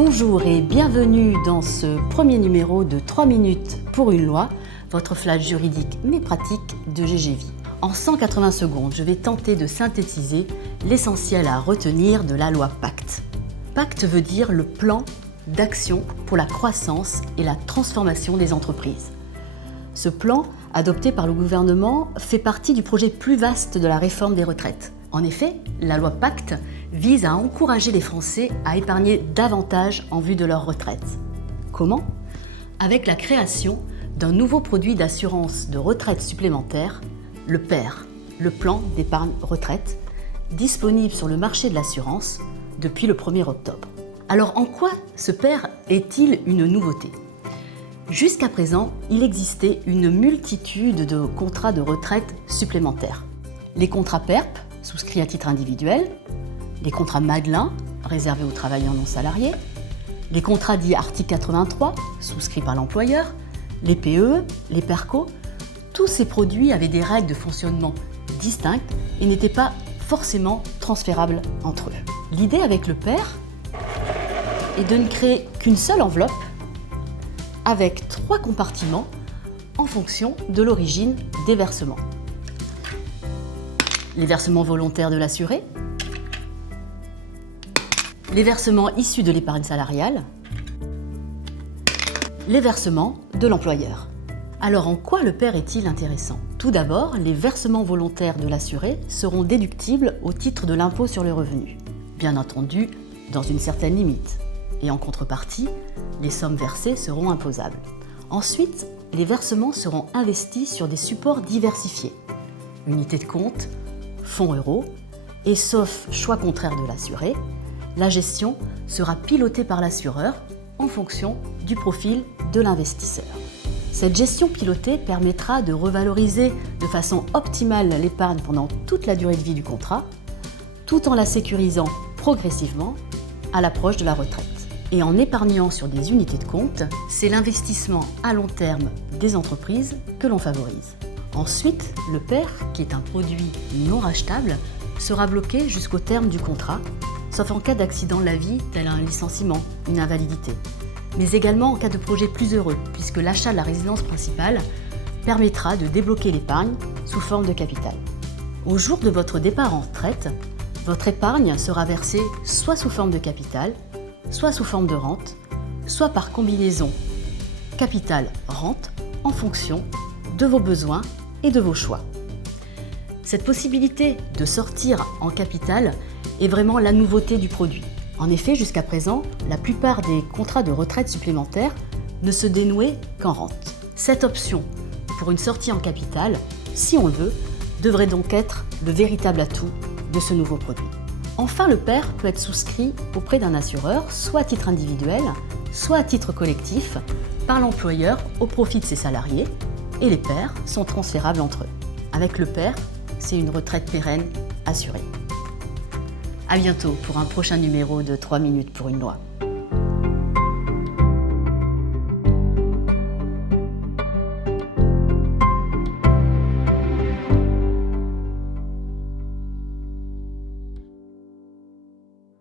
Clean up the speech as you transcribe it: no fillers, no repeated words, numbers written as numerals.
Bonjour et bienvenue dans ce premier numéro de 3 minutes pour une loi, votre flash juridique mais pratique de GGVie. En 180 secondes, je vais tenter de synthétiser l'essentiel à retenir de la loi Pacte. Pacte veut dire le plan d'action pour la croissance et la transformation des entreprises. Ce plan, adopté par le gouvernement, fait partie du projet plus vaste de la réforme des retraites. En effet, la loi Pacte vise à encourager les Français à épargner davantage en vue de leur retraite. Comment ? Avec la création d'un nouveau produit d'assurance de retraite supplémentaire, le PER, le plan d'épargne retraite, disponible sur le marché de l'assurance depuis le 1er octobre. Alors en quoi ce PER est-il une nouveauté ? Jusqu'à présent, il existait une multitude de contrats de retraite supplémentaires. Les contrats PERP, souscrits à titre individuel, les contrats Madelin, réservés aux travailleurs non salariés, les contrats dits article 83, souscrits par l'employeur, les PE, les PERCO, tous ces produits avaient des règles de fonctionnement distinctes et n'étaient pas forcément transférables entre eux. L'idée avec le PER est de ne créer qu'une seule enveloppe avec 3 compartiments en fonction de l'origine des versements. Les versements volontaires de l'assuré, les versements issus de l'épargne salariale, les versements de l'employeur. Alors en quoi le PER est-il intéressant ? Tout d'abord, les versements volontaires de l'assuré seront déductibles au titre de l'impôt sur le revenu. Bien entendu, dans une certaine limite. Et en contrepartie, les sommes versées seront imposables. Ensuite, les versements seront investis sur des supports diversifiés. Unités de compte, fonds euros, et sauf choix contraire de l'assuré, la gestion sera pilotée par l'assureur en fonction du profil de l'investisseur. Cette gestion pilotée permettra de revaloriser de façon optimale l'épargne pendant toute la durée de vie du contrat, tout en la sécurisant progressivement à l'approche de la retraite. Et en épargnant sur des unités de compte, c'est l'investissement à long terme des entreprises que l'on favorise. Ensuite, le PER, qui est un produit non rachetable, sera bloqué jusqu'au terme du contrat, sauf en cas d'accident de la vie, tel un licenciement, une invalidité. Mais également en cas de projet plus heureux, puisque l'achat de la résidence principale permettra de débloquer l'épargne sous forme de capital. Au jour de votre départ en retraite, votre épargne sera versée soit sous forme de capital, soit sous forme de rente, soit par combinaison capital-rente en fonction de vos besoins et de vos choix. Cette possibilité de sortir en capital est vraiment la nouveauté du produit. En effet, jusqu'à présent, la plupart des contrats de retraite supplémentaires ne se dénouaient qu'en rente. Cette option pour une sortie en capital, si on le veut, devrait donc être le véritable atout de ce nouveau produit. Enfin, le PER peut être souscrit auprès d'un assureur, soit à titre individuel, soit à titre collectif, par l'employeur au profit de ses salariés, et les PER sont transférables entre eux. Avec le PER, c'est une retraite pérenne assurée. À bientôt pour un prochain numéro de 3 minutes pour une loi.